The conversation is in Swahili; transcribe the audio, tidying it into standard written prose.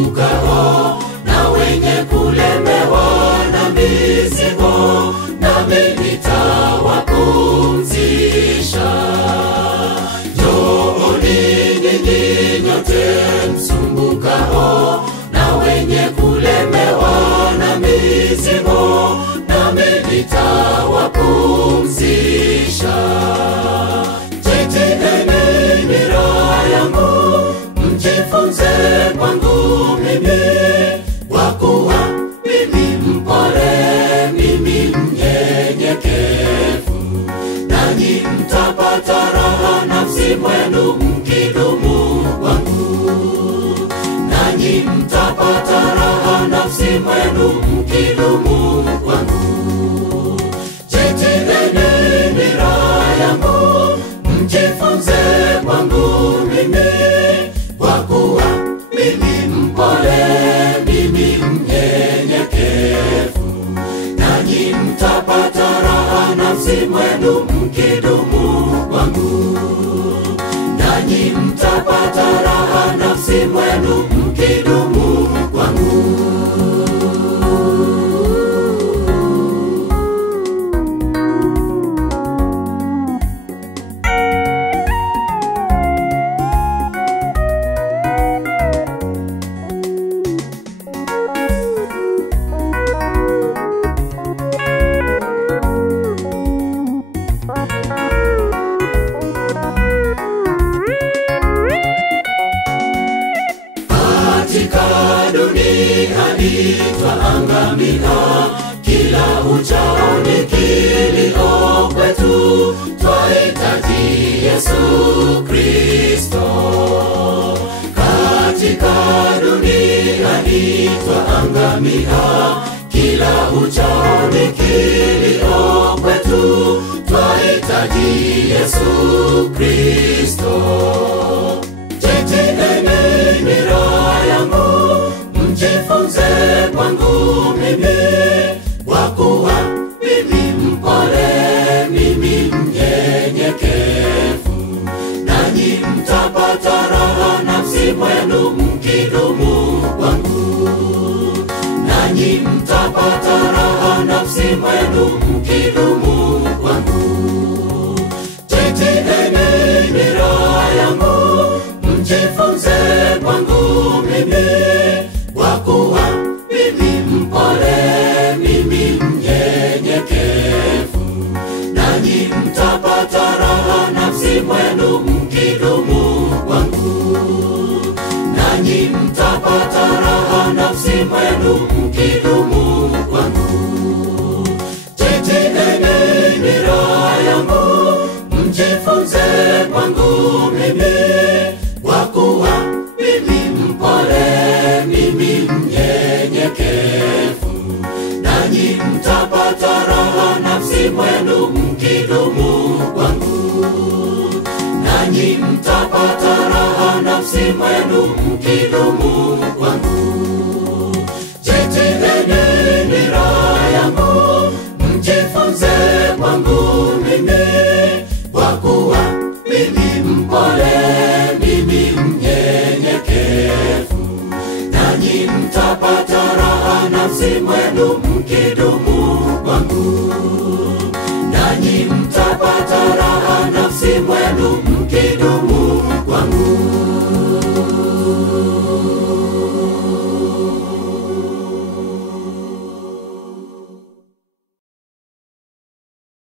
msumbukao na wenye kulemewa na mizigo, nami nitawapumzisha. Njooni nyinyi nyote msumbukao na wenye kulemewa na mizigo, nami nitawapumzisha. Jitieni nira yangu, mjifunze kwangu mimi, kwa kuwa mimi mpole, mimi mnyenyekevu, nanyi mtapata raha nafsi mwenu mkidumu kwangu. Nanyi mtapata raha nafsi mwenu mkidumu kwangu. Jitieni nira yangu, mjifunze kwangu mimi, kwa kuwa mimi mpole, mimi mnyenyekevu, nanyi mtapata raha nafsi mwenu mkidumu kwangu. Nanyi mtapata raha nafsi mwenu mkidumu kwangu. Katika dunia twaangamia, kila uchao ni kilio kwetu, twahitaji Yesu Kristo. Katika dunia twaangamia, kila uchao ni kilio kwetu, twahitaji Yesu Kristo. Jitieni nira yangu, mjifunze kwangu mimi, kwa kuwa mimi mpole, mimi mnyenyekevu, nanyi mtapata raha nafsi mwenu mkidumu kwangu. Nanyi mtapata raha nafsi mwenu mkidumu kwangu. Jitieni nira yangu, mjifunze kwangu mimi, kwa kuwa mimi mpole, mimi mnyenyekevu, nanyi mtapata raha nafsi mwenu mkidumu kwangu. Nanyi mtapata raha nafsi mwenu mkidumu kwangu. Jitieni nira yangu, mjifunze kwangu mimi, kwa kuwa mimi mpole, mimi mnyenyekevu, nanyi mtapata raha nafsi mwenu mkidumu kwangu. Nanyi mtapata raha nafsi mwenu mkidumu kwangu. Jitieni nira yangu, mjifunze kwangu mimi, kwa kuwa mimi mpole, mimi mnyenyekevu, nanyi mtapata raha nafsi mwenu